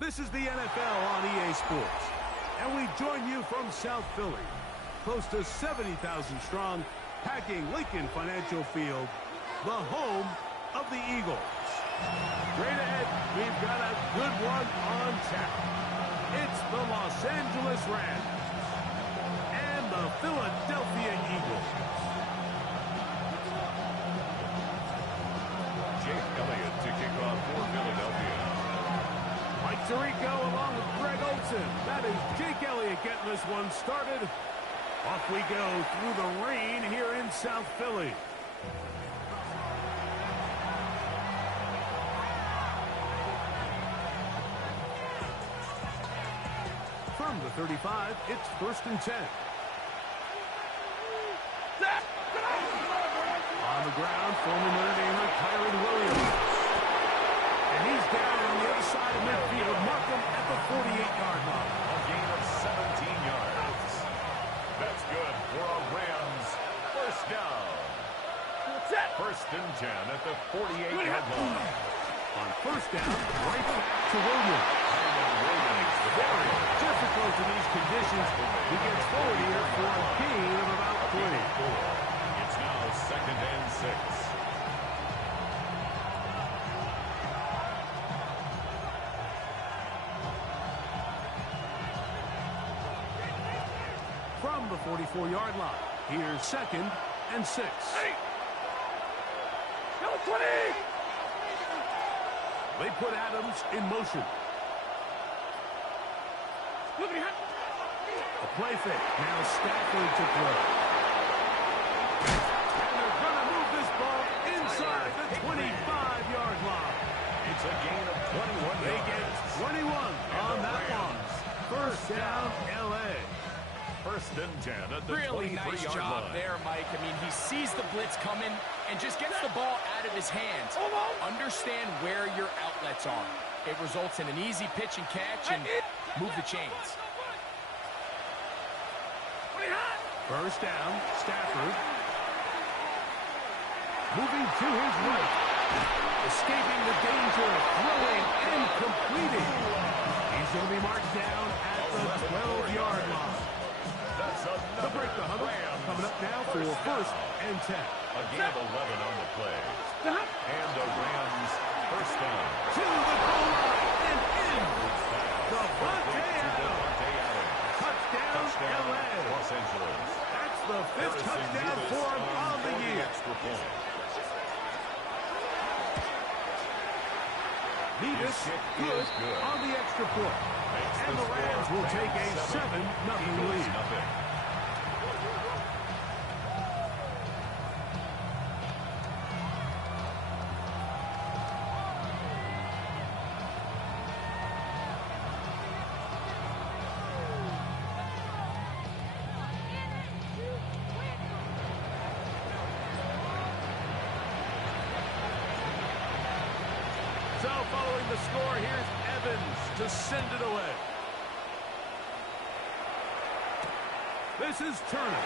This is the NFL on EA Sports, and we join you from South Philly, close to 70,000 strong, packing Lincoln Financial Field, the home of the Eagles. Straight ahead, we've got a good one on tap. It's the Los Angeles Rams and the Philadelphia Eagles. Jake Elliott to kick off for Philadelphia. Mike Tirico along with Greg Olsen. That is Jake Elliott getting this one started. Off we go through the rain here in South Philly. From the 35, it's 1st and 10. On the ground, former Notre Damer Kyren Williams. And he's down on the other side of midfield. Mark him at the 48-yard line. A gain of 17 yards. That's good for a Rams first down. 1st and 10 at the 48-yard line. On 1st down, right back to Williams. Very difficult in these conditions. He gets forward here for a gain of about 3. It's now 2nd and 6. From the 44-yard line, here's 2nd and 6. They put Adams in motion. A play fake. Now Stafford to throw. And they're going to move this ball inside the 25-yard line. It's a gain of 21 They yards. get 21 on that one. 1st down, L.A. 1st and 10 at the Really 23-yard nice job line. there, Mike. I mean, he sees the blitz coming and just gets the ball out of his hands. Understand where your outlets are. It results in an easy pitch and catch and move the chains. 1st down, Stafford. Moving to his right. Escaping the danger, throwing and completing. He's going to be marked down at the 12-yard line. That's The another break the 100. Rams Coming up now for 1st and 10. A gain of 11 on the play. And a Rams first down. To the goal line and in. Davante Adams. Touchdown, L.A. Los Angeles. That's the 5th touchdown for him on the year. Extra point. Nevis good on the extra point. And the Rams will take a 7-0 lead. So following the score, here's Evans to send it away. This is Turner.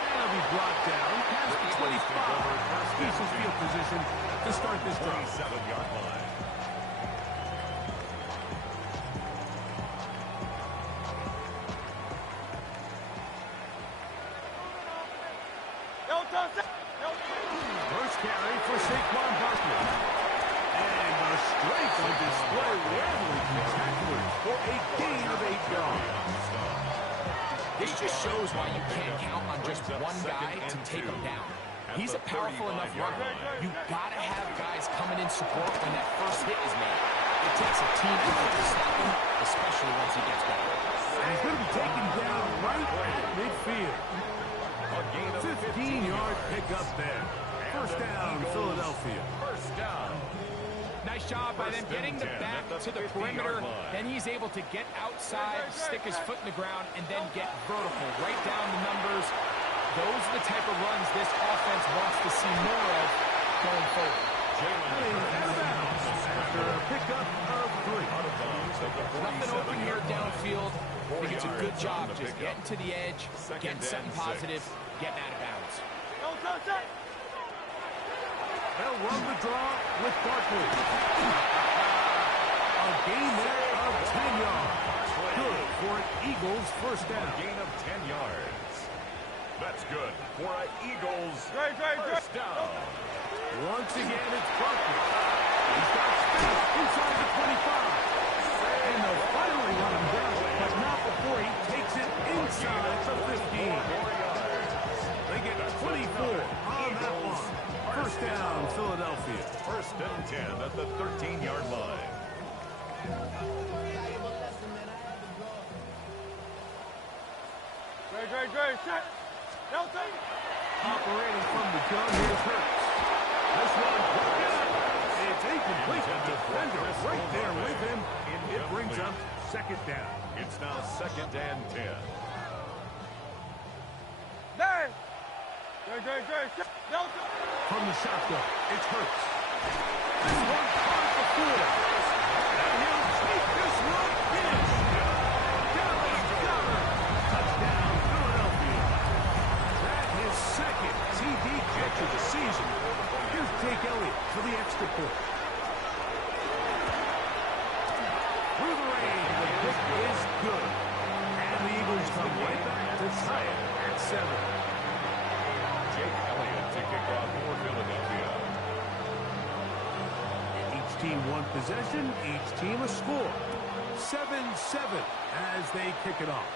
And he'll be brought down past the 25. Decent field position to start this drive. 7-yard line. First carry for Saquon Barkley. And the strength on display, rambling through tacklers for a gain of 8 yards. This just shows why you can't count on just one guy to take him down. He's a powerful enough runner. You gotta have guys coming in support when that first hit is made. It takes a team effort to stop him, especially once he gets back. And he's going to be taken down right at midfield. 15-yard pickup there. First down, Philadelphia. First down. Nice job by them getting the back to the perimeter. Then he's able to get outside, stick his foot in the ground, and then get vertical, right down the numbers. Those are the type of runs this offense wants to see more of going forward. Heading out of bounds after a pickup of 3. Nothing open here downfield. I think it's a good job just getting to the edge, getting something positive, getting out of bounds. They'll run the draw with Barkley. A gain there of 10 yards. Good for an Eagles first down. A gain of 10 yards. That's good for an Eagles first down. Once again, it's Barkley. He's got space inside the 25. And they'll finally run him down, but not before he takes it inside the 15. They get 24 on that one. First down, Philadelphia. First and 10 at the 13-yard line. Great, shot. Delta. Operating from the gun, here's Hurts. This one, it's incomplete. The defender right there with him. It brings up second down. It's now second and 10. There. Great, shot. Delta. From the shotgun, it's Hurts. This one caught the four. And he'll take this one. Finish. Dallas Goedert. Touchdown, Philadelphia. That is second TD catch of the season. Here's Jake Elliott for the extra point. Through the rain, the pick is good. And the Eagles come right back to tie it at 7. Jake Elliott to kick off for Philadelphia. Each team one possession, each team a score. 7-7 as they kick it off.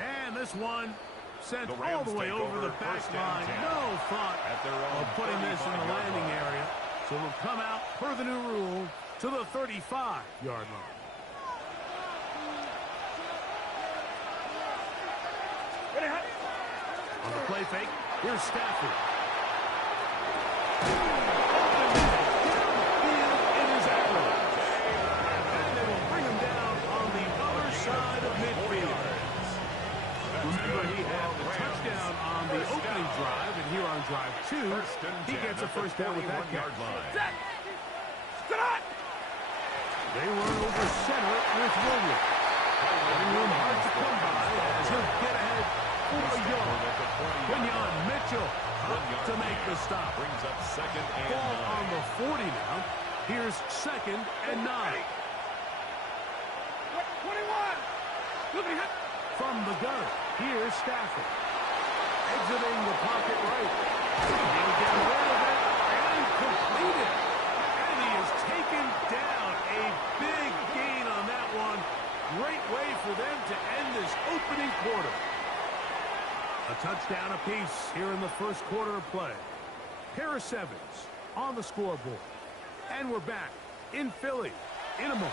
And this one sent all the way over the back line. No thought of putting this in the landing area. So it'll come out, per the new rule, to the 35-yard line. On the play fake, here's Stafford. It is Edwards. And they will bring him down on the other side of midfield. Remember, he had the touchdown on the opening drive, and here on drive 2, he gets a first down with that catch. They run over center with Williams. Having room hard to come by as he'll get ahead for a yard. Quinyon Mitchell up to make the stop. Brings up second and Ball 9. on the 40 now. Here's second and 9. 21. From the gun, here's Stafford. Exiting the pocket right. He'll get rid of it and complete it. And he is taken down. A big gain on that one. Great way for them to end this opening quarter. A touchdown apiece here in the first quarter of play. Harris Evans on the scoreboard. And we're back in Philly in a moment.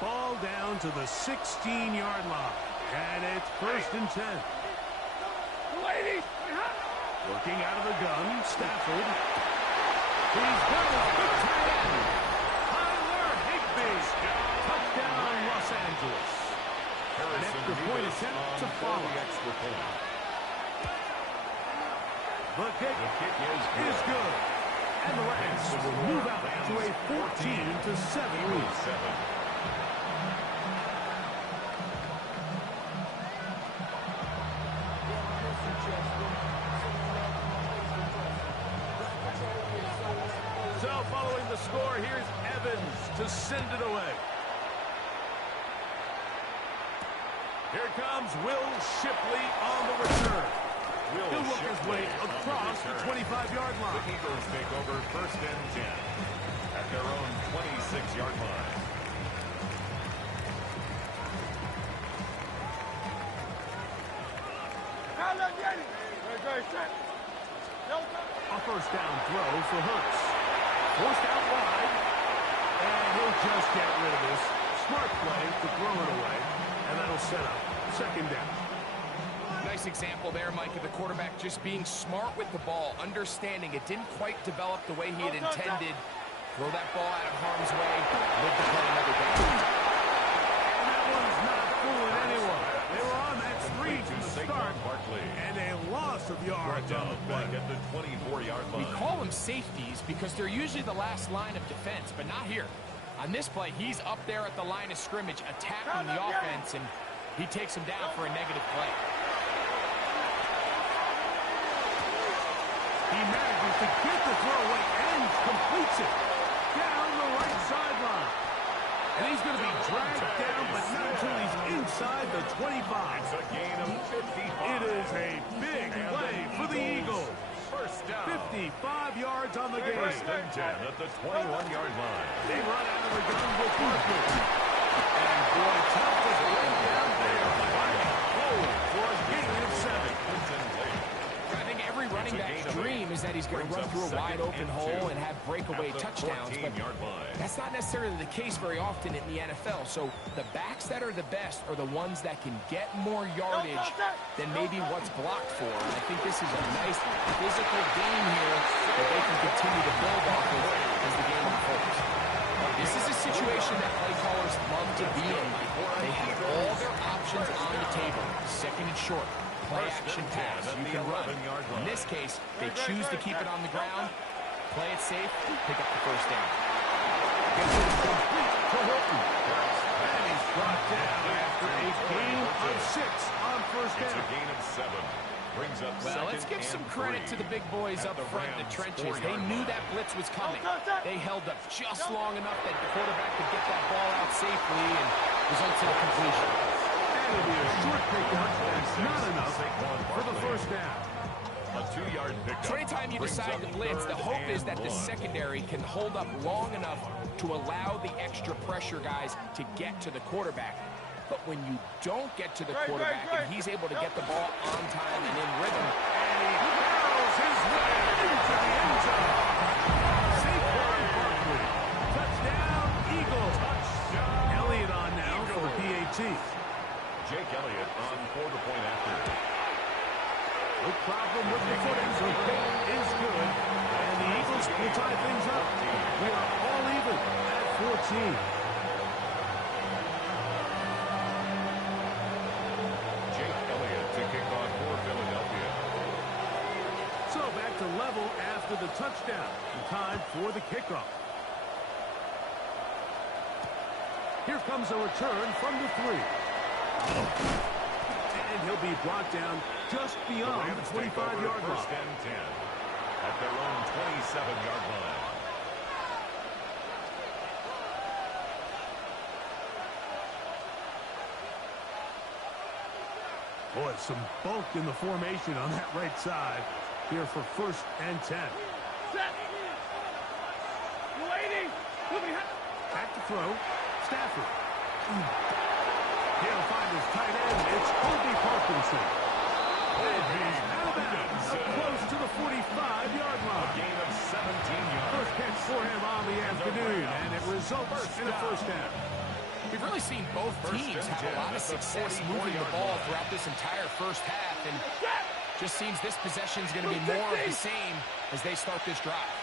Ball down to the 16-yard line. And it's first and 10. Working out of the gun, Stafford. He's got a good tight end. Tyler Higbee. Touchdown, Los Angeles. An extra point attempt to follow. The kick is good. And the Rams will move out to a 14-7 lead. So following the score, here's Evans to send it away. Here comes Will Shipley on the return. He'll work his way across the 25-yard line. The Eagles take over first and 10 at their own 26-yard line. A first down throw for Hurts. Forced out wide. And he'll just get rid of this. Smart play to throw it away. And that'll set up second down. Nice example there, Mike, of the quarterback just being smart with the ball, understanding it didn't quite develop the way he had intended. Throw that ball out of harm's way, live to play another down. And that one's not fooling anyone. They were on that screen from the start, and a loss of yards on the play. At the 24-yard line. We call them safeties because they're usually the last line of defense, but not here. On this play, he's up there at the line of scrimmage attacking the offense, and he takes him down for a negative play. He manages to get the throw away and completes it. Down the right sideline. And he's going to be dragged down, but not until he's inside the 25. It's a gain of 55. It is a big play for the Eagles. First down. 55 yards on the game. First and 10 at the 21-yard line. They run out of the gun with Barkley. And boy, tough to bring down there. For a gain of 7. I think every running back's dream is that he's going to run through a wide-open hole and have breakaway touchdowns, but that's not necessarily the case very often in the NFL. So the backs that are the best are the ones that can get more yardage than maybe what's blocked for. And I think this is a nice physical game here that they can continue to build off of as the game unfolds. This is a situation that play callers love to be in. They have all their options on the table. Second and short. Play action pass, you can run. In this case, they choose to keep it on the ground, play it safe, pick up the first down. Gets it complete to Hilton. And he's brought down after a gain of 6 on first down. It's a gain of 7. Brings up Well, let's give some credit to the big boys up front in the trenches. They knew that blitz was coming. They held up just long enough that the quarterback could get that ball out safely and results in a completion. It'll be a short pickup, that's not enough for the first down. A 2-yard pickup. So anytime you decide to blitz, the hope is that the secondary can hold up long enough to allow the extra pressure guys to get to the quarterback. But when you don't get to the quarterback and he's able to get the ball on time and in rhythm, And he barrels his way into the end zone. Saquon Barkley. Touchdown, Eagles. Elliott on now for the PAT. Jake Elliott on for the point after. No problem with the footing, so pick is good. And the Eagles will tie things up. We are all even at 14. Jake Elliott to kick off for Philadelphia. So back to level after the touchdown. Time for the kickoff. Here comes a return from the 3. And he'll be brought down just beyond the 25-yard line. First and 10 at their own 27-yard line. Boy, some bulk in the formation on that right side here for first and 10. Back to throw. Stafford. He'll find his tight end. It's Colby Parkinson. And he's out of bounds, up close to the 45-yard line. A gain of 17 yards. First catch for him on the afternoon, and it results in a first down. we've really seen both teams have a lot of success moving the ball throughout this entire first half, and just seems this possession is going to be more of the same as they start this drive.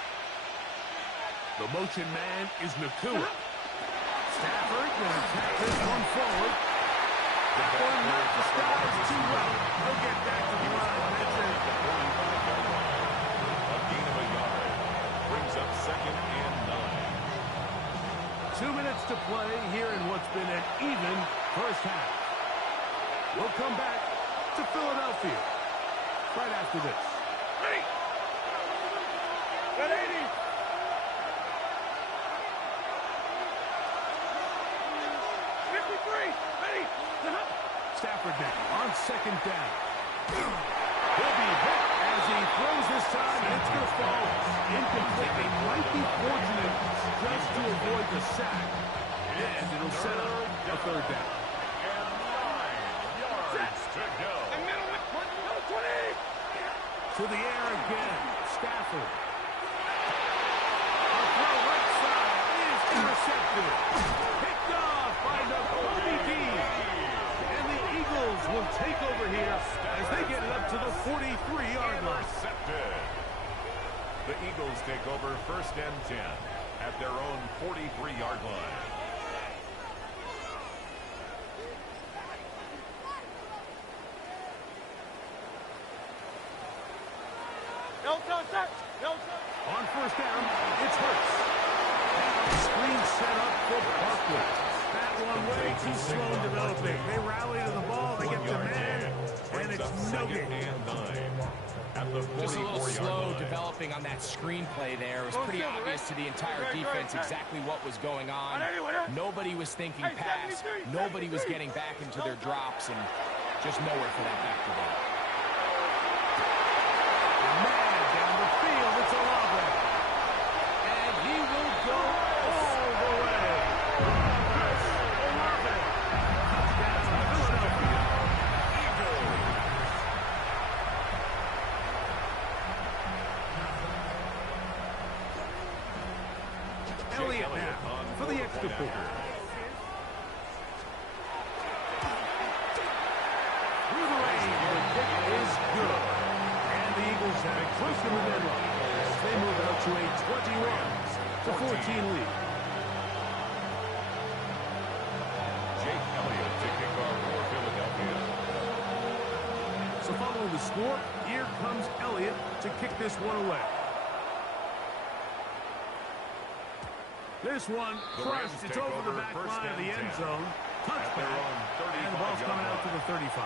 The motion man is Nakua. Stafford going to tap this one forward. That one not disguised too well. He'll get back to the line. That's it. A gain of a yard. Brings up second and 9. 2 minutes to play here in what's been an even first half. We'll come back to Philadelphia right after this. Ready. Got 80. Stafford now on second down. He'll be hit as he throws this time, and it's going to fall incomplete. They might be fortunate just to avoid the sack, and it'll set up a third down. And 9 yards to go. Number 20. To the air again. Stafford. A throw right side is intercepted. Picked off by Nakobe Dean. And the Eagles will take over here as they get it up to the 43-yard line. Intercepted. The Eagles take over first and 10 at their own 43-yard line. On first down, it's Hurts. And screen set up for Barkley. That gone way too slow in developing. They rally to the ball, they get the man, and it's no good. Just a little slow developing on that screenplay there. It was pretty obvious to the entire defense exactly what was going on. Nobody was thinking pass. Nobody was getting back into their drops, and just nowhere for that back to goal. Man, down the field, it's Olave. And he will go all the way. Chris Olave. Touchdown, Philadelphia Eagles. Elliott now for the extra point. Through the lane, the kick is good. And the Eagles have it close to the deadline as they move out to a 21-14 lead. Jake Elliott to kick off for Philadelphia. So following the score, here comes Elliott to kick this one away. This one crushed. It's over the back line of the end zone. Touchback. And the ball's coming out to the 35.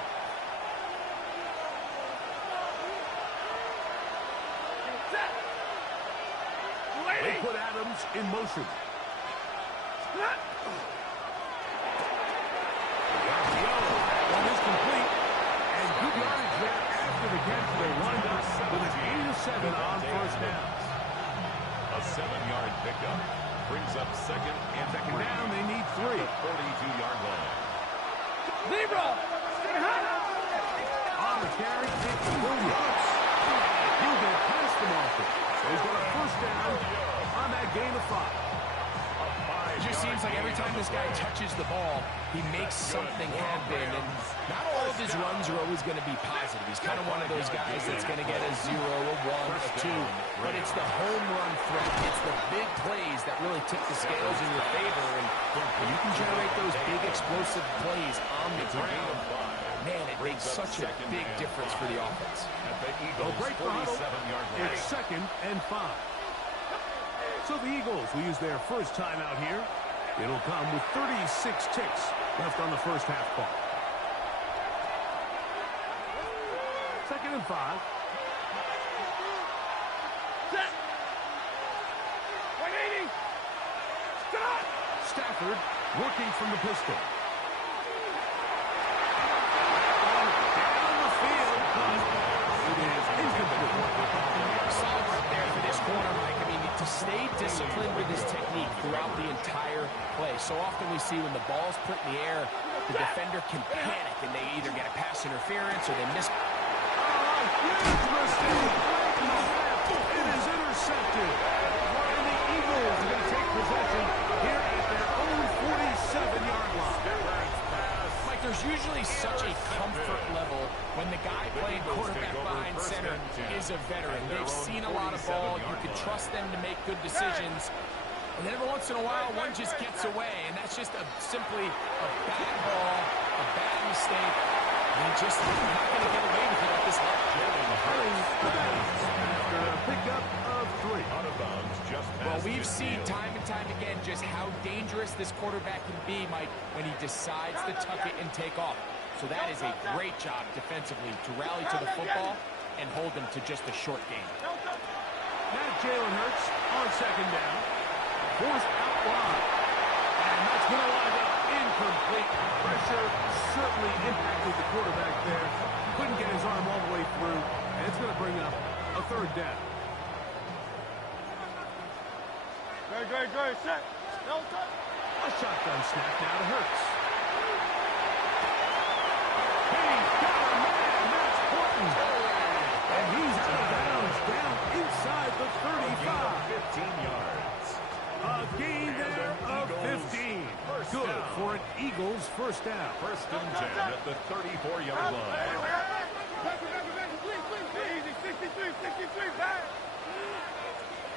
They put Adams in motion. That one is complete. And good yardage there after the catch. They wind up with an 8-7 on first down. A 7-yard pickup brings up second down. They need 3. 42-yard line. Libra! On the carry, it's Williams. He'll get past the marker. So he's got a first down on that gain of 5. It just seems like every time this guy touches the ball, he makes something happen. And not all of his runs are always going to be positive. He's kind of one of those guys that's going to get a 0, a 1, a 2. But it's the home run threat. It's the big plays that really tip the scales in your favor. And you can generate those big explosive plays on the ground. Man, it makes such a big difference for the offense. They'll break the huddle. It's 2nd and 5. So the Eagles will use their first timeout here. It'll come with 36 ticks left on the first half clock. 2nd and 5. Set! 180! Stop! Stafford working from the pistol. Down the field, but it is incomplete. Solid right there for this corner, Mike. I mean, to stay disciplined with his technique throughout the entire play. So often we see when the ball's put in the air, the defender can panic and they either get a pass interference or they miss. Huge mistake. It is intercepted. And the Eagles are going to take possession here at their own 47-yard line. Mike, there's usually such a comfort level when the guy playing quarterback behind center is a veteran. They've seen a lot of ball. You can trust them to make good decisions. And then every once in a while, one just gets away. And that's just simply a bad ball, a bad mistake. And just not going to get away with it at this level. After a pickup of 3. Out of bounds, just Well, we've seen time and time again just how dangerous this quarterback can be, Mike, when he decides to tuck it and take off. So that is a great job defensively to rally to the football and hold them to just a short game. Now Jalen Hurts on 2nd down. Forced out wide. And that's going to wind up incomplete. Pressure certainly impacted the quarterback there. Couldn't get his arm all the way through. And it's going to bring up a 3rd down. Go, set. A shotgun snap now to Hurts. He's got a man. That's Horton. And he's out of bounds down inside the 35. 15 yards. A gain there of 15. Good for an Eagles first down. 1st and 10 at the 34-yard line. Easy, 63, back.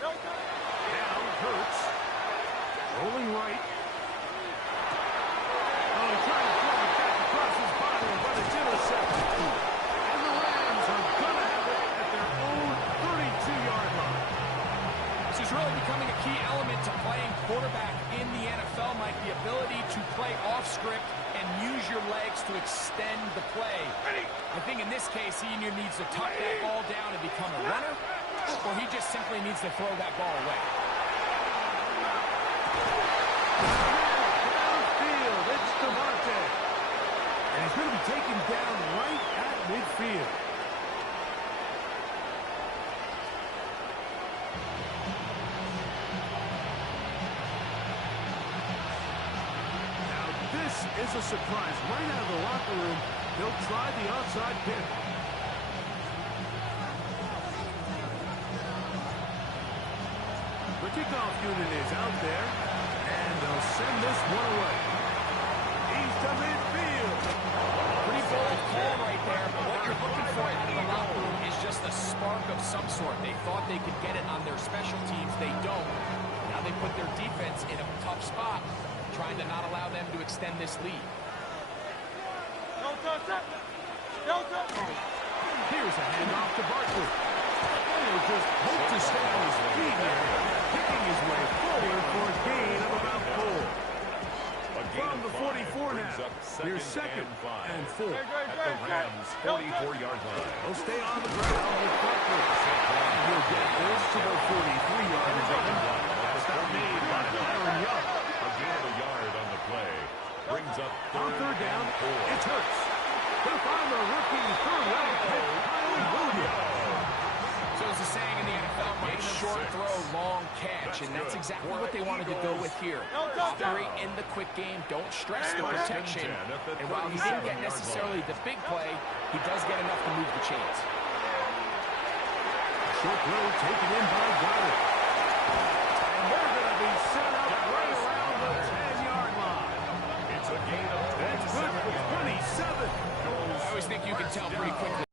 Now Hurts. Rolling right. Oh, trying to throw it back across his body, but it's intercepted. And the Rams are going to have it at their own 32-yard line. This is really becoming a key element to playing quarterback in the NFL, Mike. The ability to play off script and use your legs to extend the play. I think in this case, he either needs to tuck that ball down and become a runner, or he just simply needs to throw that ball away. Downfield, it's Devontae. And he's going to be taken down right at midfield. Is a surprise right out of the locker room. He'll try the onside kick. The kickoff unit is out there, and they'll send this one away. He's to midfield. Pretty bold call right there, but what you're looking for out of the locker room is just a spark of some sort. They thought they could get it on their special teams. They don't. Now they put their defense in a tough spot, trying to not allow them to extend this lead. Here's a handoff to Barkley. He'll just hope to stay on his feet here, kicking his way forward for a gain of about 4. From the 44 now, here's second and 4. At the Rams' 44-yard line. He'll stay on the ground with Barkley. And he'll get this to the 43-yard line. Stop made by Byron Young. A gain of a yard on the play. Brings up third down. It's Hurts. They'll find the rookie third-round pick, Kyler Williams. So as the saying in the NFL, Mike, short throw, long catch, and that's exactly what they wanted to go with here. Operate in the quick game, don't stress the protection. And while he didn't get necessarily the big play, he does get enough to move the chains. Short throw taken in by Goddard. And they're going to be set up right around the 10-yard line. It's a gain of 10. That's good for 27. I always think you can tell pretty quickly.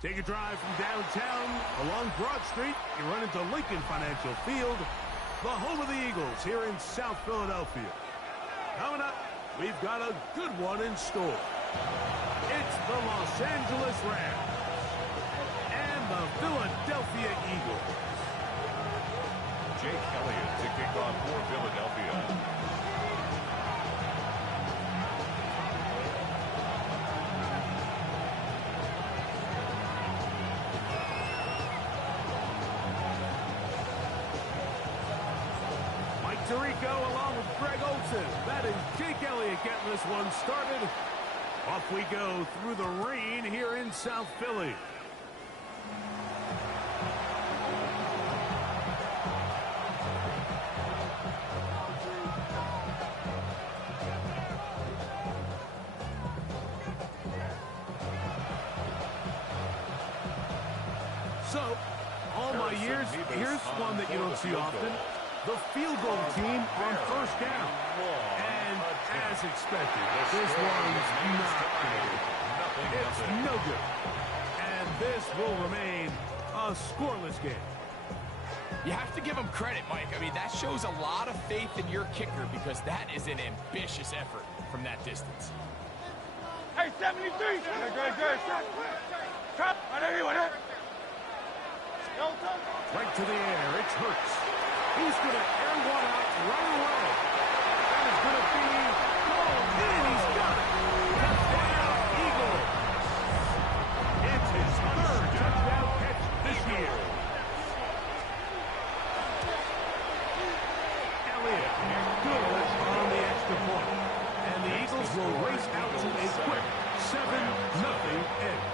Take a drive from downtown along Broad Street. You run into Lincoln Financial Field, the home of the Eagles here in South Philadelphia. Coming up, we've got a good one in store. It's the Los Angeles Rams and the Philadelphia Eagles. Jake Elliott to kick off for Philadelphia. Tirico along with Greg Olsen. That is Jake Elliott getting this one started. Off we go through the rain here in South Philly. So, all my years, here's one that you don't see often. The field goal team on first down. And as expected, this one's not good. It's no good. And this will remain a scoreless game. You have to give him credit, Mike. I mean, that shows a lot of faith in your kicker because that is an ambitious effort from that distance. Hey, 73! Good. Stop! Right to the air, it's Hurts. He's going to air one out right away. That is going to be goal in. He's got it. Touchdown, Eagles. It's his third touchdown catch this year. Elliott good on the extra point. And the Eagles will race out to a quick 7-0 edge.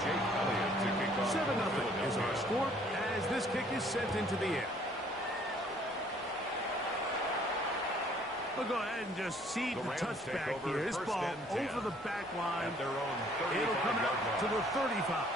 Jake Elliott to kick off 7-0 is our score as this kick is sent into the air. We'll go ahead and just seed the touchback here. This ball over the back line. It'll come out to the 35.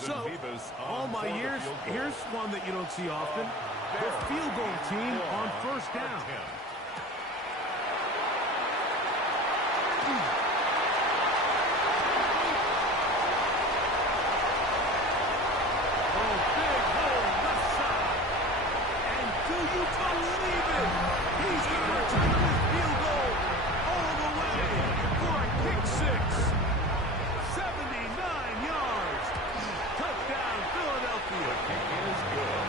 So, all my years, here's one that you don't see often. The field goal team on first down. Oh, big hole left side. And do you believe it? He's going to return this field goal all the way for a kick six. 79 yards. Touchdown, Philadelphia. Kick is good.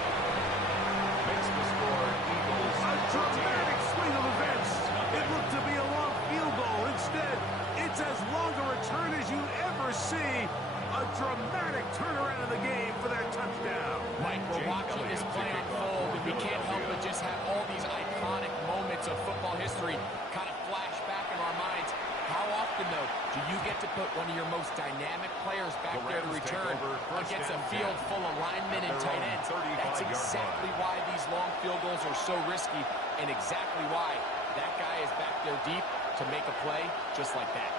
Makes the score Eagles. A dramatic swing of events. It looked to be a long field goal. Instead, it's as long a return as you ever see. A dramatic turnaround of the game for that touchdown. Mike, we're watching this play unfold, and we can't help but just have all these iconic moments of football history kind of flash back in our minds. How often, though, do you get to put one of your most dynamic players back there to return against a field full of linemen and tight ends? That's exactly why these long field goals are so risky and exactly why that guy is back there deep to make a play just like that.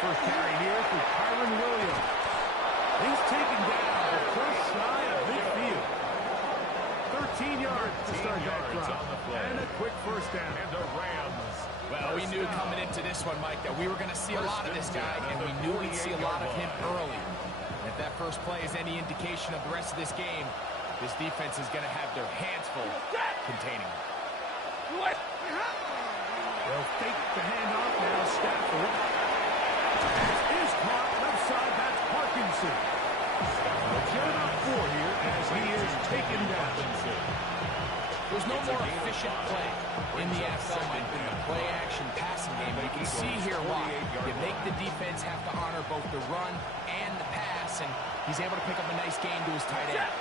First carry here for Kyron Williams. He's taken down just shy of midfield. 13 yards to start that drive. And a quick first down. And the Rams. Well, we knew coming into this one, Mike, that we were going to see a lot of this guy, and we knew we'd see a lot of him early. And if that first play is any indication of the rest of this game, this defense is going to have their hands full containing him. They'll fake the handoff now. Stafford. Is caught left side. That's Parkinson. Get about 4 here as he is taken down. There's no more efficient play in the NFL, Mike, than the play-action passing game. You can see here why. You make the defense have to honor both the run and the pass, and he's able to pick up a nice gain to his tight end.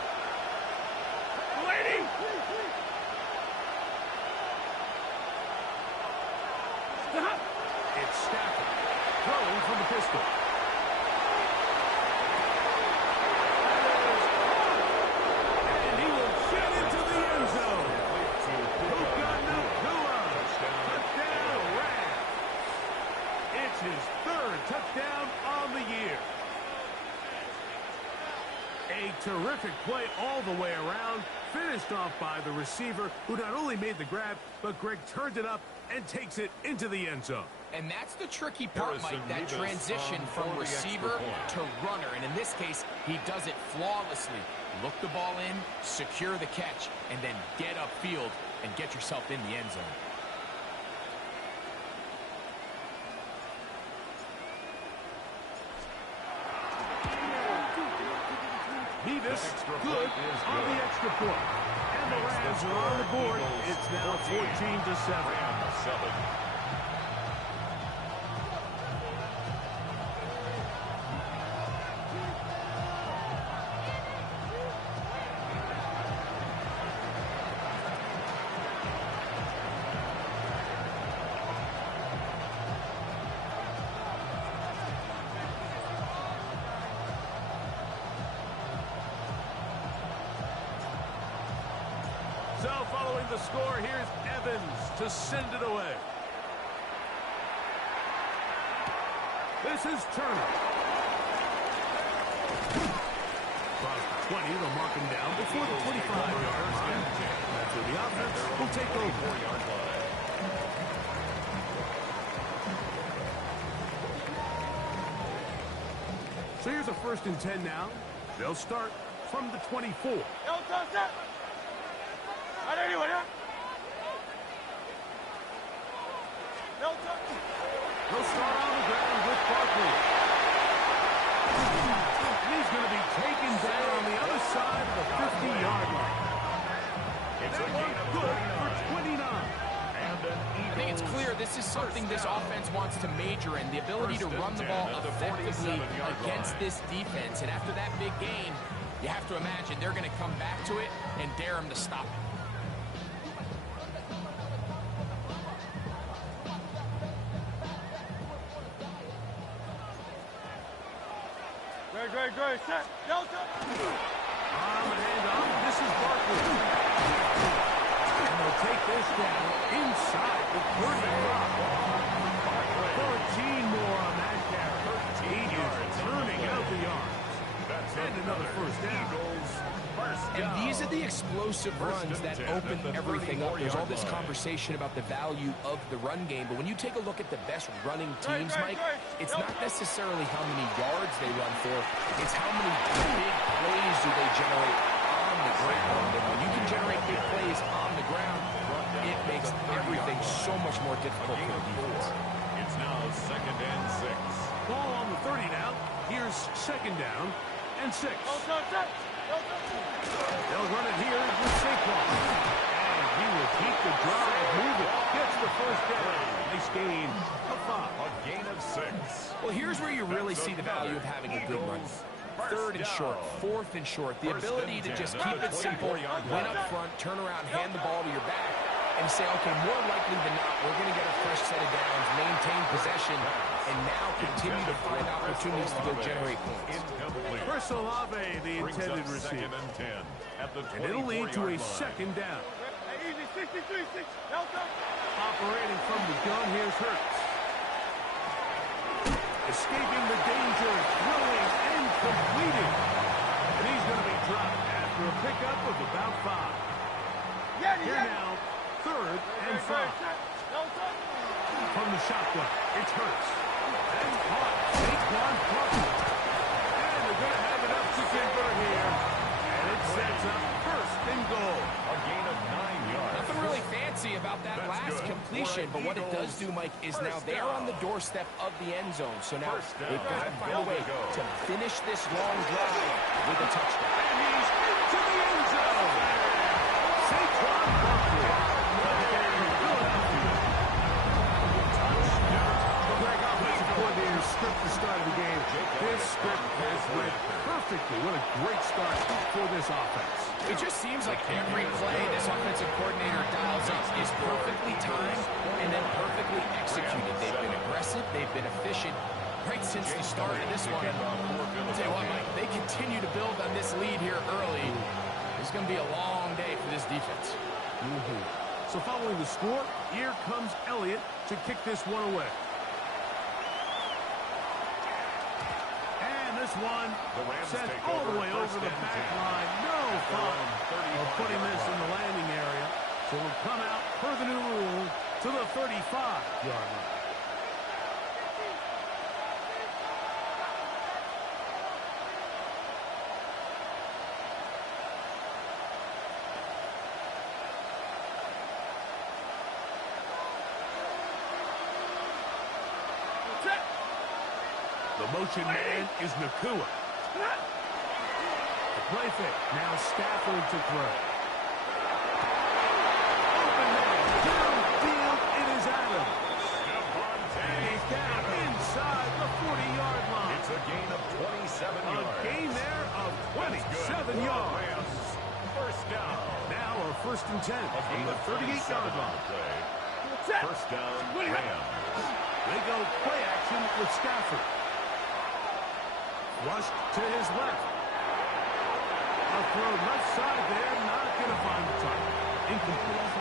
Lady! It's Stafford throwing from the pistol. And he will get into the end zone. Puka Nacua. Touchdown, Rams. It's his third touchdown on the year. A terrific play all the way around, finished off by the receiver, who not only made the grab, but Greg turned it up and takes it into the end zone. And that's the tricky part, Mike, that transition from receiver to runner. And in this case, he does it flawlessly. Look the ball in, secure the catch, and then get upfield and get yourself in the end zone. Nevis, good on the extra point. And the Rams are on the board. It's now 14-7. So following the score, here's Evans to send it away. This is Turner. Across the 20, they'll mark him down before the 25-yard line. That's where the offense will take over. So here's a 1st and 10 now. They'll start from the 24. They'll start on the ground with Barkley. And he's going to be taken down on the other side of the 50-yard line. It's good for 29. I think it's clear this is something this offense wants to major in, the ability to run the ball effectively against this defense. And after that big gain, you have to imagine they're going to come back to it and dare him to stop it. Great, set, Delta. On the handoff, this is Barkley. And they'll take this down inside the 35. 14 more on that carry. He is turning out the yards. And another 1st down. And these are the explosive runs that open everything up. There's all this conversation about the value of the run game, but when you take a look at the best running teams, Mike, it's not necessarily how many yards they run for, it's how many big plays do they generate on the ground. And when you can generate big plays on the ground, it makes everything so much more difficult for the defense. It's now 2nd and 6. Ball on the 30 now. Here's 2nd down and 6. They'll run it here with Saquon. And he will keep the drive moving. Gets the 1st down. Nice gain of 5. A gain of 6. Well, here's where you really see the value of having a good run. 3rd and short, 4th and short. The ability to just keep it simple, win up front, turn around, hand the ball to your back, and say, okay, more likely than not, we're going to get a fresh set of downs, maintain possession, and now continue to find opportunities to go generate points. Chris Olave, the intended receiver. And it'll lead to a 2nd down. Easy, 63, 6, Delta. Operating from the gun, here's Hurts. Escaping the danger, throwing and completing. And he's going to be dropped after a pickup of about 5. Here now, 3rd and 5. From the shotgun, it's Hurts. And caught. Saquon Barkley. And they're going to have enough to convert here. And it sets up 1st and goal. A gain of 9 yards. Nothing really fancy about that last completion, but what it does do, Mike, is now they're on the doorstep of the end zone. So now they've got to find a way to finish this long drive with a touchdown. And he's into the end zone. Saquon Barkley is perfectly timed and then perfectly executed. They've been aggressive. They've been efficient right since the start of this one. I'll tell you what, Mike, they continue to build on this lead here early. It's going to be a long day for this defense. So following the score, here comes Elliott to kick this one away. And this one sent all the way over the back line. No thought of putting this in the landing area. So it'll come out per the new rule to the 35-yard line. The motion man is Nacua. The play fake. Now Stafford to throw. Open man. Downfield, it is Adams. And he's down inside the 40-yard line. It's a gain of 27 yards. A gain there of 27 yards. First down. Now a 1st and 10 from the 38-yard line. First down, Rams. They go play action with Stafford. Rushed to his left. A throw left side there, not going to find the target. Incomplete.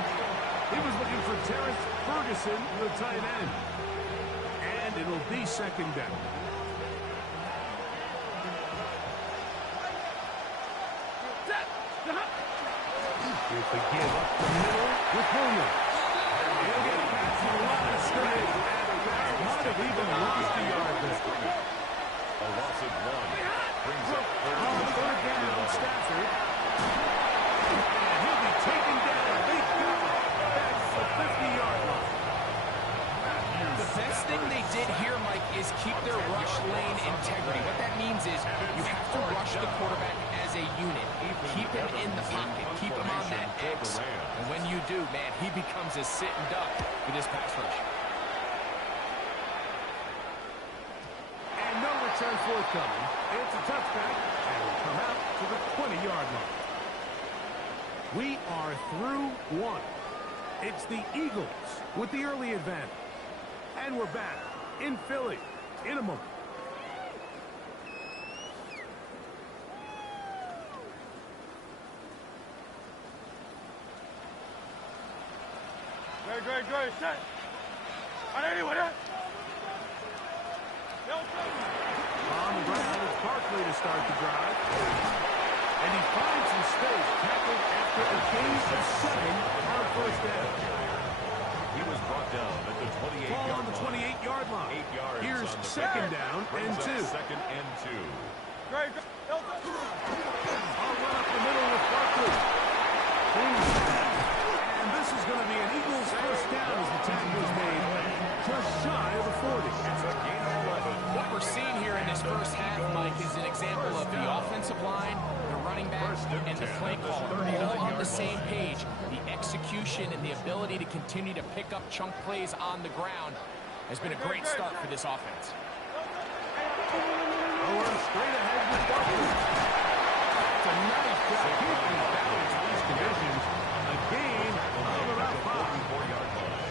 He was looking for Terrence Ferguson, the tight end. And it'll be 2nd down. Here's the give up the middle with Boomer. He'll get back to the line of scrimmage. And might have even lost a yard there. A loss of 1. Brings up On 3rd down, Stafford. And he'll be taken down. They got it. That's the 50-yard line. The best thing they did here, Mike, is keep their rush lane integrity. What that means is you have to rush the quarterback as a unit. Keep him in the pocket. Keep him on that X. And when you do, man, he becomes a sitting duck for this pass rush. No return forthcoming. It's a touchback, and will come out to the 20-yard line. We are through 1. It's the Eagles with the early advantage. And we're back in Philly in a moment. Great. Set. Anyway, On the ground, it's Barkley to start the drive. And he finds some space, tackled after a gain of 7 on 1st down. He was brought down at the 28-yard line. Ball on the 28-yard line. 8 yards. Here's 2nd down and 2. 2nd and 2. Great. I'll run up the middle with Barkley. And this is going to be an Eagles 1st down as the tackle is made just shy of the 40. It's a gain of 11. What we're seeing here in this first half, Mike, is an example of the offensive line, the running back, and the play call all on the same page. The execution and the ability to continue to pick up chunk plays on the ground has been a great start for this offense. Straight ahead with Barkley. It's a nice job keeping his balance in these conditions. A gain of about 5. 44-yard line.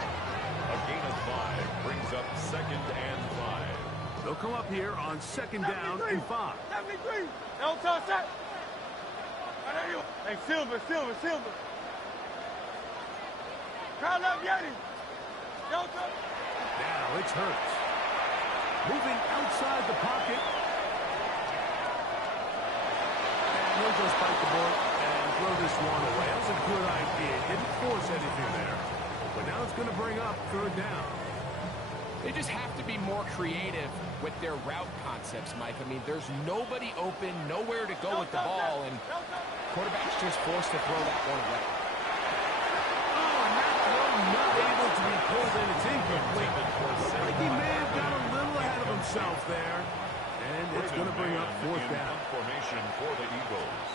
A gain of 5 brings up 2nd and 5. They'll come up here on 2nd down and 5. 73. Elton, set. Hey, Silver. Crowd up, Yeti. Elton. Now it's Hurts. Moving outside the pocket. And he'll just bite the ball and throw this one away. That was a good idea. Didn't force anything there. But now it's going to bring up 3rd down. They just have to be more creative with their route concepts, Mike. I mean, there's nobody open, nowhere to go with the ball, and quarterback's just forced to throw that one away. Oh, and that throw not able to be pulled in. It's incomplete. Like he may have got a little ahead of himself there. And it's going to bring up 4th down. Formation for the Eagles.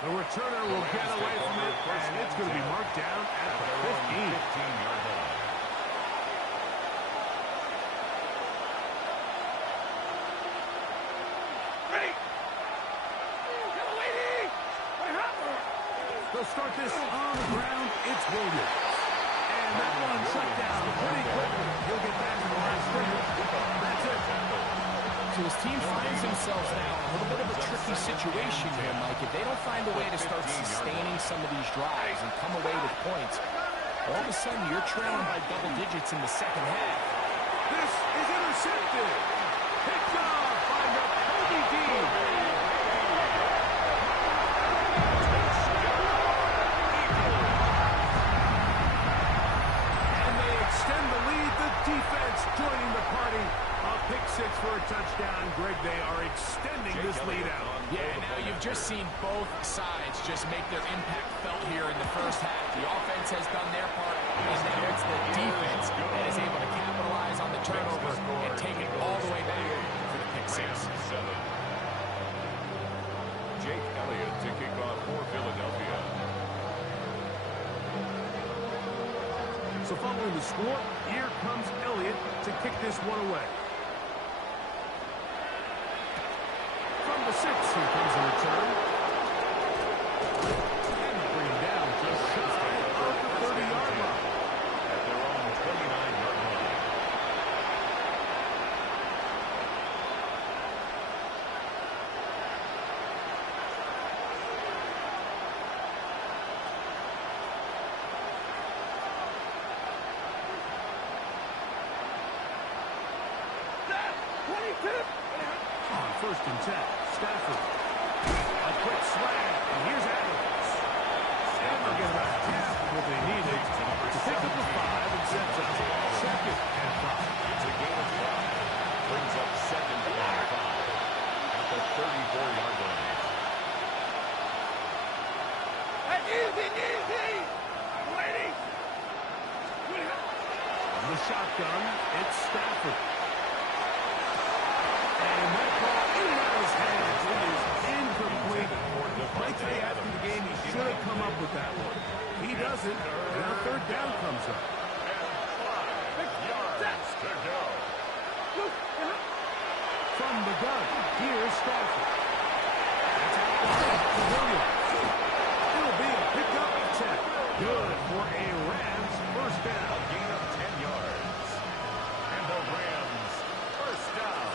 The returner will get away from it, and it's going to be marked down at the 15-yard line. They'll start this on the ground. It's Williams. And that one shut down pretty quickly. He'll get back to the last scrimmage. That's it. So his team finds themselves now in a little bit of a tricky situation here, Mike. If they don't find a way to start sustaining some of these drives and come away with points, all of a sudden you're trailing by double digits in the second half. This is intercepted. Picked off by Nakobe Dean. And they extend the lead. The defense joining the party. A pick six for a touchdown. Greg, they are extending this lead out. Yeah, now you've just seen both sides just make their impact felt here in the first half. The offense has done their part, and now it's the defense that is able to capitalize on the turnover and take it all the way back for the pick six. Jake Elliott to kick off for Philadelphia. So following the score, here comes Elliott to kick this one away. From the 6, here comes a return. And bring him down just shy of the 30-yard line. At their own 29-yard line. On 1st and 10, Stafford. A quick slant, and here's Adams. And they'll get about half of what they needed to pick up the 5 and sets up 2nd and 5. It's a gain of 5. Brings up 2nd and 5 at the 34-yard line. Easy. Waiting. On the shotgun, it's Stafford. And that ball in and out of his hands. It is incomplete. Mike Tay after the game, he should have come up with that one. He doesn't. And now 3rd down comes up. And 5 yards to go. From the gun, here's Stafford. That's out wide to Williams. It'll be a pickup of 10. Good for a Rams first down. A gain of 10 yards. And the Rams first down.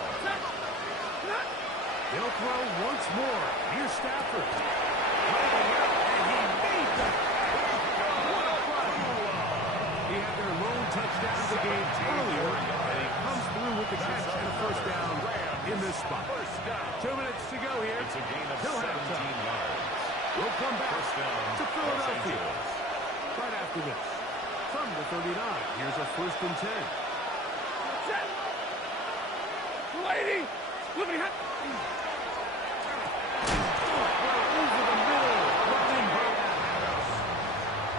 They'll throw once more. Here's Stafford. Laying out, and he made that. What a run. He had their lone touchdown of the game earlier, and he comes through with the catch and a first down in this spot. 2 minutes to go here. It's a gain of Till 17 halftime. yards. We'll come back First down, to Philadelphia. Los Angeles. Right after this. From the 39, here's a 1st and 10. Lady. Look at him. Over the middle, running by Adams.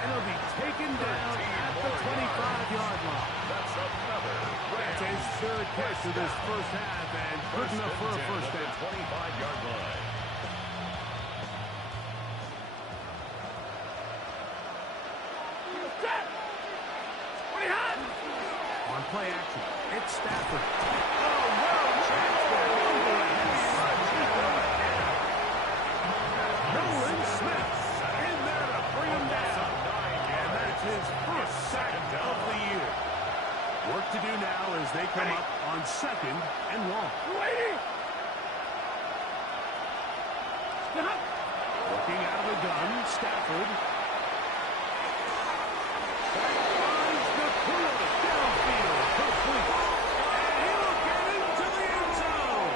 And he'll be taken down at the 25-yard line. That's another. That's his 3rd catch of this first half, and good enough for a first down. 25-yard line. On play action, it's Stafford. Oh, well, chance there. Over the head. Nolan Smith in there to bring him down. And that's his first sack of the year. Work to do now as they come up on 2nd and long. Looking out of the gun, Stafford. Finds Nakua downfield, complete. And he'll get into the end zone.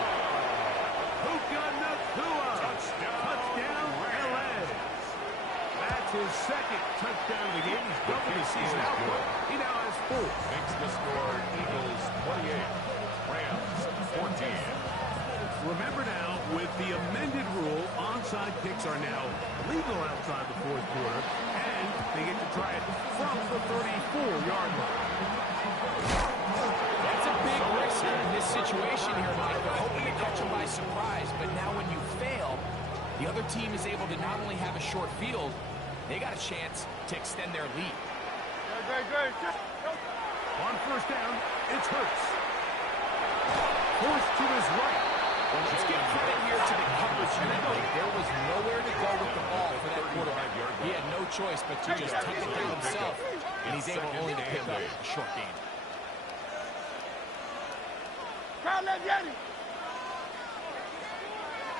Puka Nakua. Touchdown, LA. That's his 2nd touchdown of the game. He's doubled his season output. He now has 4. Makes the score Eagles 28, Rams 14. Remember now, with the amended rule, onside kicks are now legal outside the 4th quarter, and they get to try it from the 34-yard line. That's a big risk in this situation here, Mike. They're hoping to catch them by surprise, but now when you fail, the other team is able to not only have a short field, they got a chance to extend their lead. Great. On 1st down, it's Hurts. Forced to his right. Well, let's give credit here to the coverage unit. There was nowhere to go with the ball for that quarterback. He had choice but to just tuck it down himself, and he's able only to pick up a short gain. Crowd left Yeti.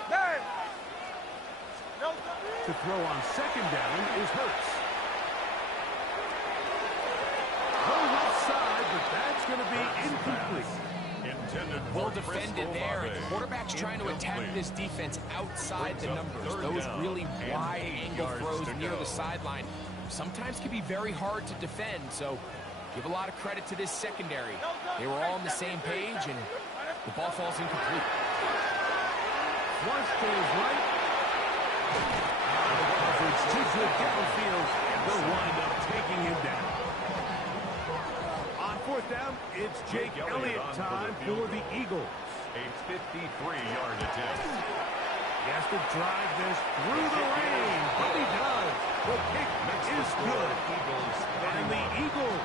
Nine. To throw on second down is Hurts. Go left side, but that's going to be incomplete. Well defended there. The quarterback's trying to attack this defense outside the numbers. Those really wide angle throws near the sideline sometimes can be very hard to defend, so give a lot of credit to this secondary. They were all on the same page, and the ball falls incomplete. Flush to his right. It's too good downfield, and they'll wind up taking him down. On fourth down, it's Jake Elliott time for the Eagles. A 53-yard attempt. He has to drive this through the rain, but he does. The kick is good. And the Eagles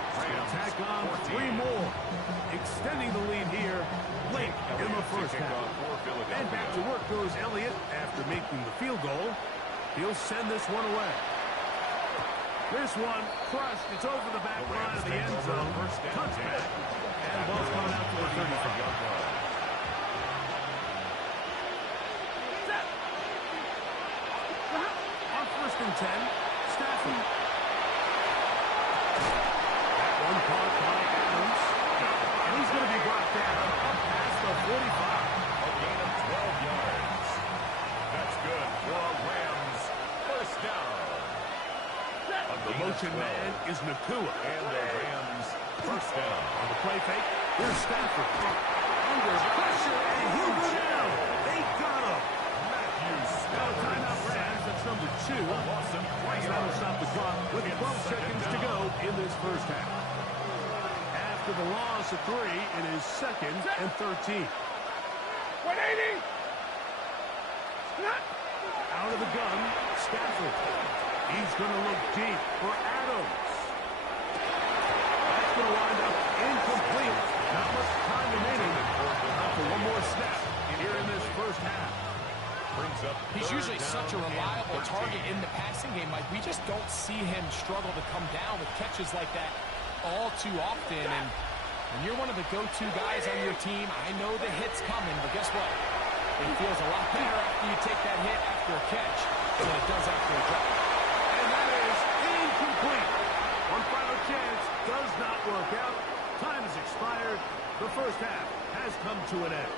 tack on 3 more, extending the lead here late in the first half. And back to work goes Elliott after making the field goal. He'll send this one away. This one crushed. It's over the back line of the end zone. Touchback. And the ball's coming out to the 35. On first and 10, Stafford. That one caught by Adams. And he's going to be brought down up past the 45. A gain of 12 yards. That's good for a Rams first down. The motion man is Nakua. And the Rams first down. On the play fake, here's Stafford. Under pressure, and he'll go down. They got him. Now timeout Rams, that's number 2. That'll stop the clock with 12 seconds to go in this first half. After the loss of 3, it is 2nd and 13. 180. Out of the gun, Stafford. He's going to look deep for Adams. That's going to wind up incomplete. Not much time remaining. Not for one more snap here in this first half. He's usually such a reliable target in the passing game. Like, we just don't see him struggle to come down with catches like that all too often. And when you're one of the go-to guys on your team, I know the hit's coming, but guess what? It feels a lot better after you take that hit after a catch than it does after a drop. And that is incomplete. One final chance does not work out. Time has expired. The first half has come to an end.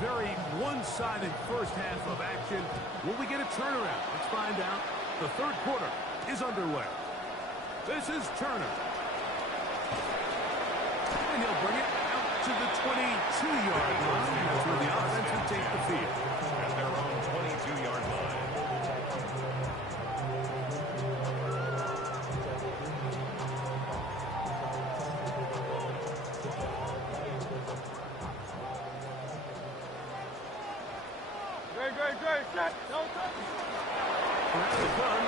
Very one-sided first half of action. Will we get a turnaround? Let's find out. The third quarter is underway. This is Turner. And he'll bring it out to the 22-yard line. That's where the offense will take the field. At their own 22-yard line. Great. Shot. No touch. Around the gun,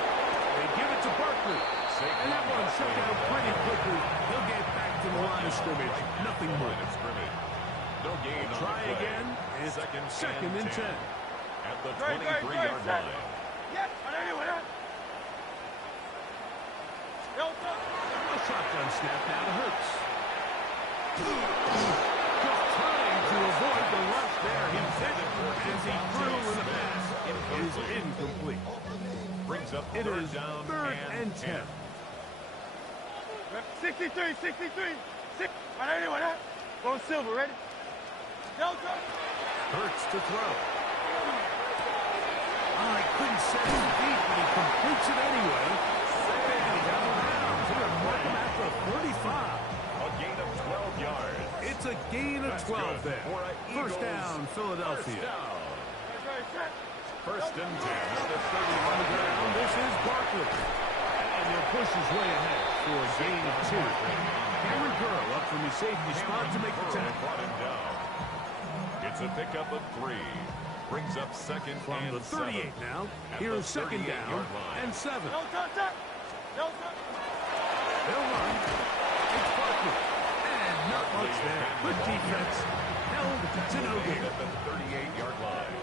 they give it to Barkley. And that one shut down pretty quickly. He'll get back to the line of scrimmage. Nothing more. No gain. Try again. It's second and 10. At the 23-yard line. Yes, no touch. A shotgun snap now to Hurts. Just trying to avoid the rush there. He did it as he threw in the pass. It is incomplete. Brings up It is down third and 10. 63. 6. Go Silver, ready? No touch. Hurts to throw. Oh, he couldn't set his feet, but he completes it anyway. And he got around. He's going to mark him at the 35. A gain of 12 yards. It's a gain of 12 there. First down, Philadelphia. First and 10 at the 30 On the ground, this is Barkley. And he'll push his way ahead for a gain of 2. Cameron Curl up from his safety spot to make the tackle. Brought him down. It's a pickup of 3. Brings up second From and the 38 7. now. At Here's the second down 38-yard line. and 7. No touch that. No touch. They'll run. It's Barkley. And not much there. Good defense. Held to no gain. At the 38-yard line.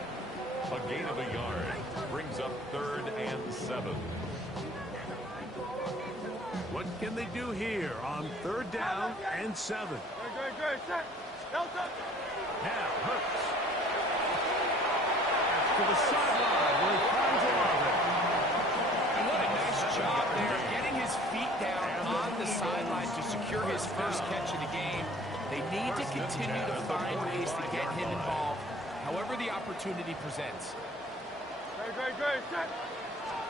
A gain of a yard. Brings up third and 7. What can they do here on third down and 7? Good. Set. No touch. Now Hurts. To the sideline where he finds Olave. And what a nice job there, getting his feet down on the sideline to secure his first catch of the game. They need to continue to find ways to get him involved, however the opportunity presents. Good. Set.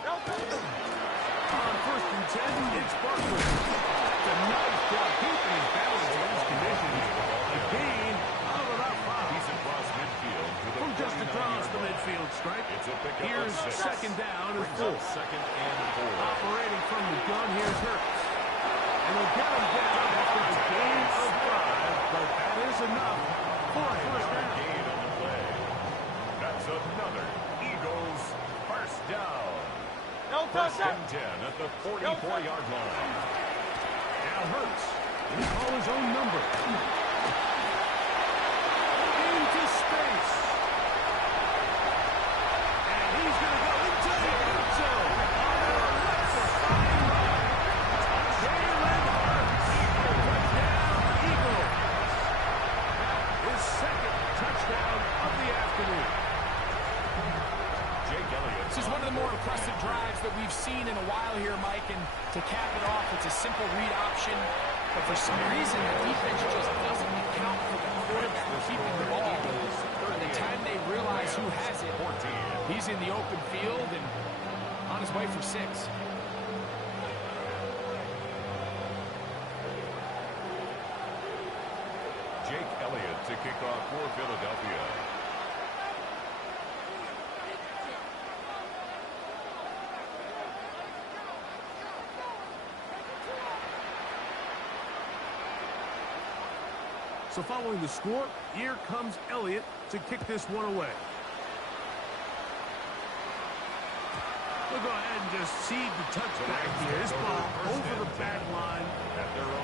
No touch. On first and 10, it's Barkley. That's a nice job keeping his balance in this condition. A gain of about 5. He's across midfield to the From just across the midfield stripe. It's a pickup Here's of 6. second down and Brings 4. up second and 4. Operating from the gun, here's Hurts. And they'll get him down after a gain of 5, but that is enough for a first down. Gain on the play. That's another Eagles first down. No touch First that. and 10 at the 44-yard line. Now Hurts. He call his own number. Into space. And he's going to go into the end zone. On an electrifying run. Jalen Hurts. Touchdown, Eagles. His second touchdown of the afternoon. Jake Elliott. This is one of the more impressive drives that we've seen in a while here, Mike, and to cap it off, it's a simple read option, but for some reason, the defense just doesn't account for the quarterback keeping the ball. By the time they realize who has it, he's in the open field and on his way for 6. Jake Elliott to kick off for Philadelphia. So following the score, here comes Elliott to kick this one away. We'll go ahead and just seed the touchback here. This ball over the back line.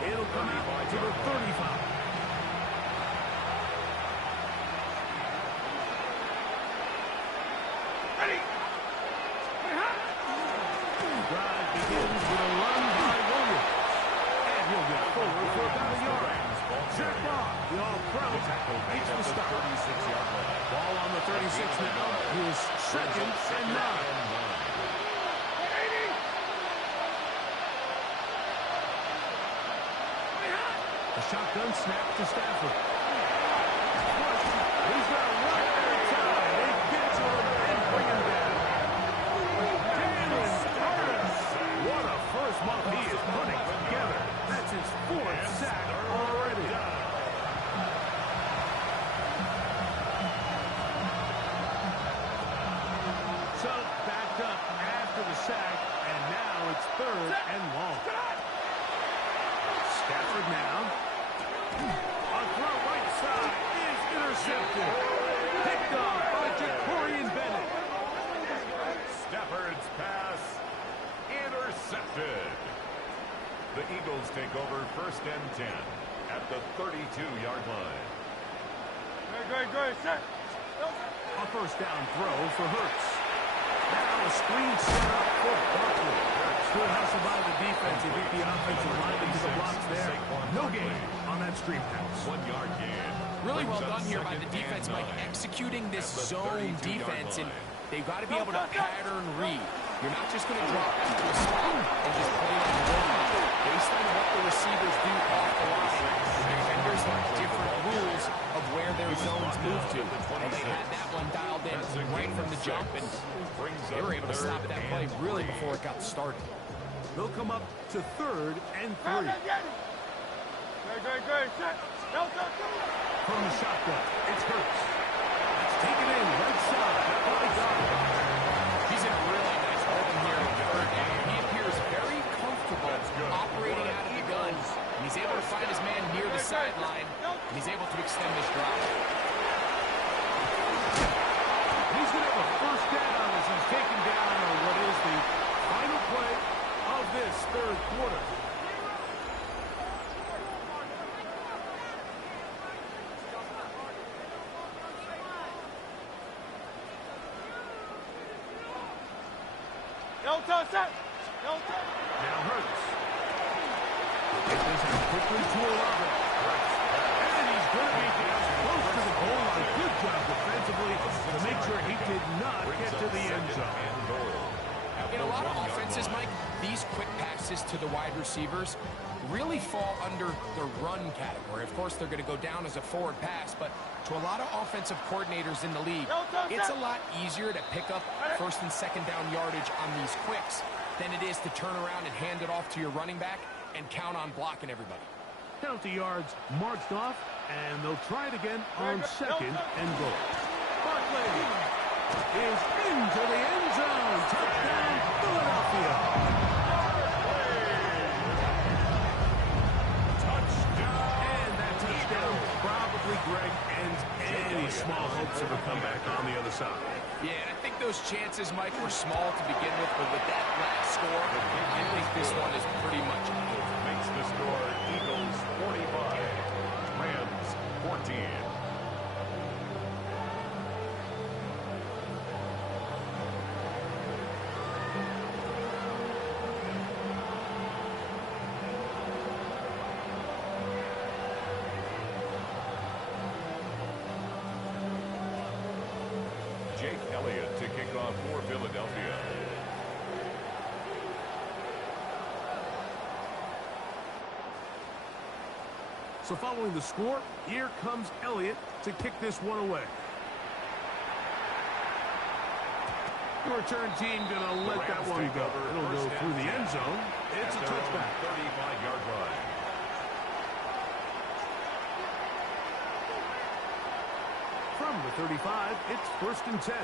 It'll come out to the 35. Ready. Drive begins with a run by Williams. And he'll get forward for about a yard. Jack Bond, the all-pro, makes the stop. Ball on the 36 now. His second and 9. A shotgun snap to Stafford. He's got a run every time. They get to him and bring him down. Jalen Hurts. What a first month he is putting together. That's his 4th sack already. So backed up after the sack, and now it's 3rd and long. Stafford now. A throw right side is intercepted. Picked off by Jacorian Bennett. Stafford's pass intercepted. The Eagles take over first and 10 at the 32-yard line. Good. Set. A first down throw for Hurts. Now a screen set up for Barkley. Good hustle by the defense. He beat the offensive lineman to the blocks there. No gain on that screen pass. 1-yard gain. Really well done here by the defense, Mike, executing this zone defense, and they've got to be able to pattern read. You're not just going to drop back to a spot and just play like a run. Based on what the receivers do off the line, the defenders have different rules of where their zones move to. And they had that one dialed in right from the jump, and they were able to stop that play really before it got started. They'll come up to 3rd and 3. Good. Set. No touch. From the shotgun, it's Hurts. That's taken in right side. He's in a really nice rhythm here in third down. He appears very comfortable operating out of the gun. And he's able to find his man near the sideline, and he's able to extend this drive. going to have a first down as he's taken down on what is the final play of this third quarter. Delta, set. Delta. Now Hurts. Get this out quickly to 11. And he's going to be down close to the goal line. Good job defensively to make sure he did not get to the end zone. In a lot of offenses, Mike, these quick passes to the wide receivers really fall under the run category. Of course, they're going to go down as a forward pass, but to a lot of offensive coordinators in the league, it's a lot easier to pick up first and second down yardage on these quicks than it is to turn around and hand it off to your running back and count on blocking everybody. Penalty yards marched off, and they'll try it again on second and goal. Barkley is into the end zone. Touchdown, Philadelphia. Touchdown. And that touchdown probably, Greg, ends any small hopes of a comeback on the other side. Yeah, and I think those chances, Mike, were small to begin with, but with that last score, I think this one is pretty much over. Makes the score Eagles 45, Rams 14. Jake Elliott to kick off for Philadelphia. So following the score, here comes Elliott to kick this one away. The return team going to let that one go. It'll go through the end zone. It's a touchback. 35-yard line. From the 35, it's first and 10.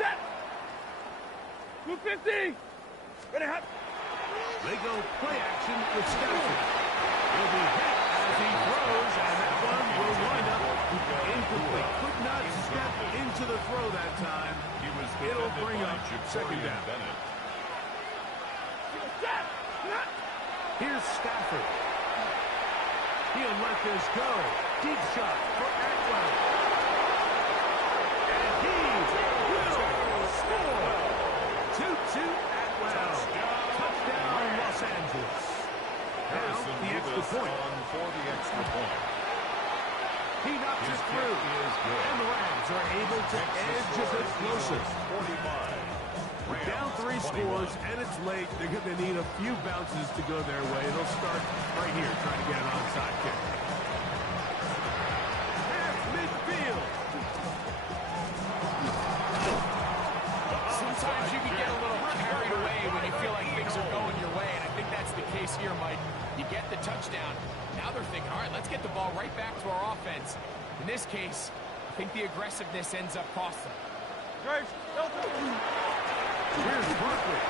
Set. 250. Ready, hot. They go play action with Stafford. He'll be hit as he throws, and that one will wind up incomplete. Could not step into the throw that time. It'll bring up second down. Here's Stafford. He'll let this go. Deep shot for Atwell. And he will score. 2-2 Atwell. Touchdown Los Angeles. Now the extra point. For the extra point. He knocks it through. And the Rams are able to edge a bit closer. 45. Down 3 scores, and it's late. They're going to need a few bounces to go their way. They'll start right here trying to get an onside kick. At midfield. Sometimes you can get a little carried away when you feel like things are going your way, and I think that's the case here, Mike. You get the touchdown. Now they're thinking, all right, let's get the ball right back to our offense. In this case, I think the aggressiveness ends up costing them. Grace, Delta. Here's Barkley.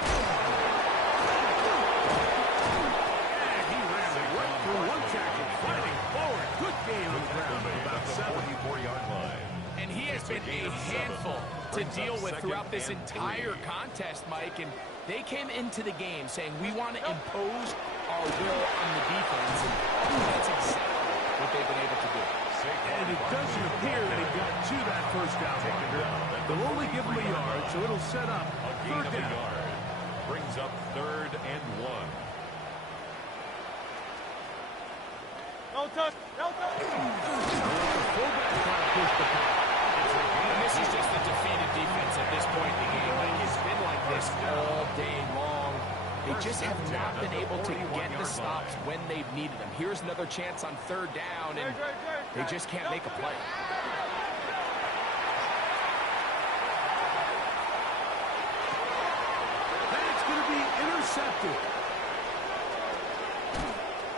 And he ran right through one tackle, fighting forward. Good game on the ground of about 74-yard line. And he has been a handful to deal with throughout this entire contest, Mike. And they came into the game saying, we want to impose our will on the defense. And that's exactly what they've been able to do. And it doesn't appear that he got to that first down marker. They'll only give him a yard, so it'll set up third down. Brings up 3rd and 1. No touch. Delta. Fullback trying to push the pass. And this is just a defeated defense at this point in the game. Like, it's been like this all day long. They just have not been able to get the stops when they've needed them. Here's another chance on third down, and they just can't make a play. That's going to be intercepted.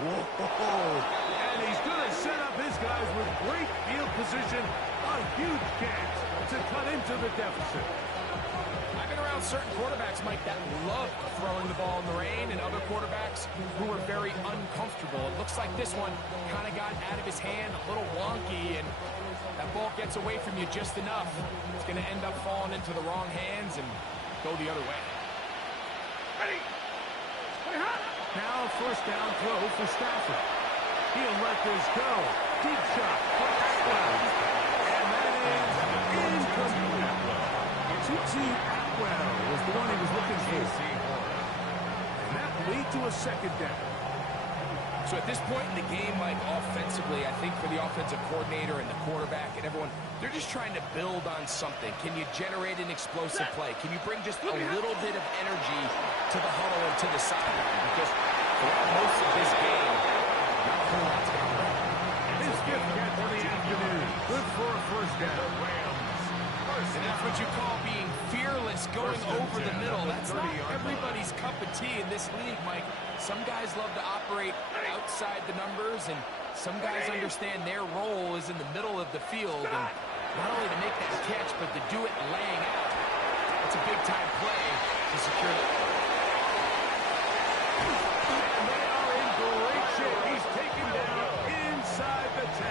Whoa. And he's going to set up his guys with great field position. A huge chance to cut into the deficit. I've been around found certain quarterbacks, Mike, that love throwing the ball in the rain, and other quarterbacks who were very uncomfortable. It looks like this one kind of got out of his hand, a little wonky, and that ball gets away from you just enough. It's going to end up falling into the wrong hands and go the other way. Ready. Now first down throw for Stafford. He'll let this go. Deep shot for Atwell. And that is incomplete. T.T. Atwell was the one he was looking for. And that will lead to a second down. So at this point in the game, Mike, offensively, I think for the offensive coordinator and the quarterback and everyone, they're just trying to build on something. Can you generate an explosive play? Can you bring just a little bit of energy to the huddle and to the sideline? Because throughout most of this game, not a whole lot's going on. His fifth catch of the afternoon. Good for a first down. And that's what you call being fearless, going over the middle. That's not everybody's cup of tea in this league, Mike. Some guys love to operate outside the numbers, and some guys understand their role is in the middle of the field, and not only to make that catch, but to do it laying out. It's a big-time play to secure it. And they are in great shape. He's taken down inside the 10.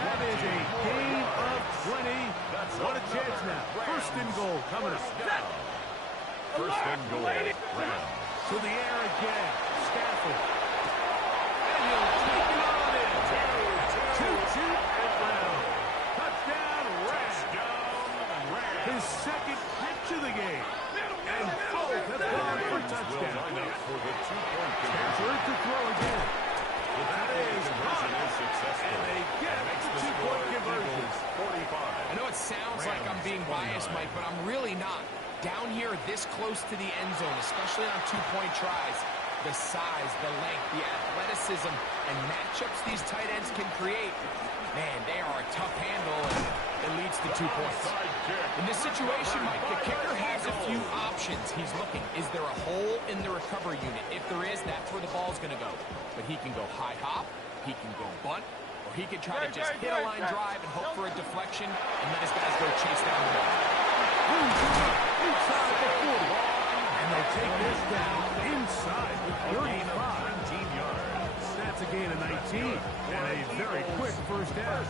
That is a gain of 20. What a chance now. First and goal coming up. First and goal. To the air again. Stafford. And he'll take it on in. 2-2 and round. Touchdown, Rams. His second catch of the game. And both have gone for touchdown. Stafford to throw again. That is high. And they get the two-point conversion. I know it sounds like I'm being biased, Mike, but I'm really not. Down here, this close to the end zone, especially on two-point tries, the size, the length, the athleticism, and matchups these tight ends can create, man, they are a tough handle, and it leads to 2 points. In this situation, Mike, the kicker has a few options. He's looking. Is there a hole in the recovery unit? If there is, that's where the ball's going to go. But he can go high hop, he can go bunt, or he can try to just hit a line drive and hope for a deflection and let his guys go chase down the ball. Inside the 40. And they take this down inside the 35. That's a gain of 19. And a very quick first down.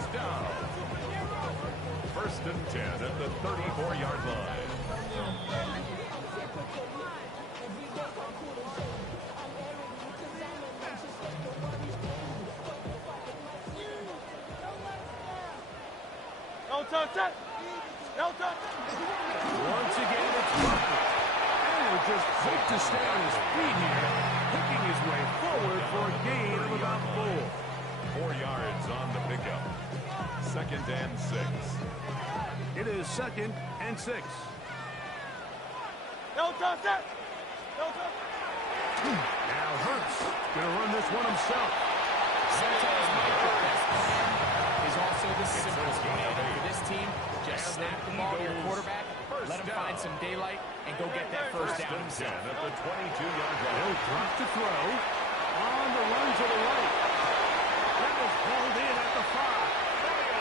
First and 10 at the 34-yard line. No touch. No touch. Once again, it's Parker. And he'll just hope to stay on his feet here, picking his way forward for a gain of about 4. 4 yards on the pickup. Second and 6. It is second and 6. No touch. No touch. Now Hurts going to run this one himself. Sometimes the best plan is also the simplest plan. For this team, just snap the ball to your quarterback, let him find some daylight, and go get that first down himself. At the 22-yard line. He'll drop to throw. On the run to the right. That was hauled in at the 5.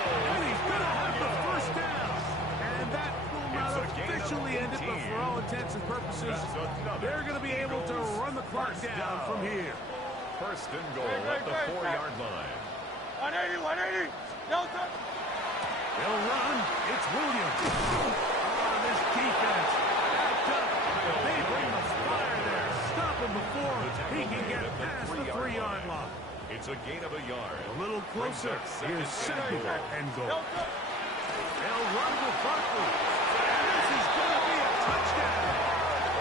And he's going to have the first down. And that will not officially end it, but for all intents and purposes, they're going to be able to run the clock down from here. First and goal at the 4-yard line. 180. No touch. They'll run. It's Williams. On this defense. Backed up. They bring the fire there. Stop him before he can get past the 3-yard line. It's a gain of a yard. A little closer. Here's second and goal. No touch. They'll run with Barkley. And this is going to be a touchdown.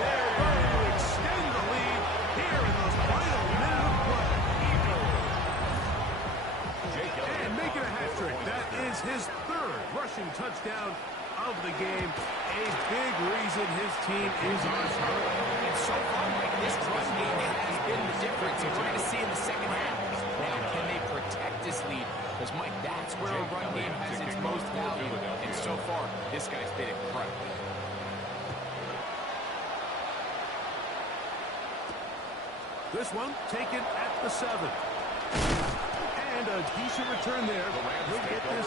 They're going to extend the lead here in the final minute of play. And making a hat trick. That is his third rushing touchdown of the game. A big reason his team is on top. And so far, Mike, this run game has been the difference. And we're going to see in the second half. Now, can they protect this lead? Because, Mike, that's where a run game has its most value. And so far, this guy's been incredible. This one taken at the 7. And a decent return there. He'll get this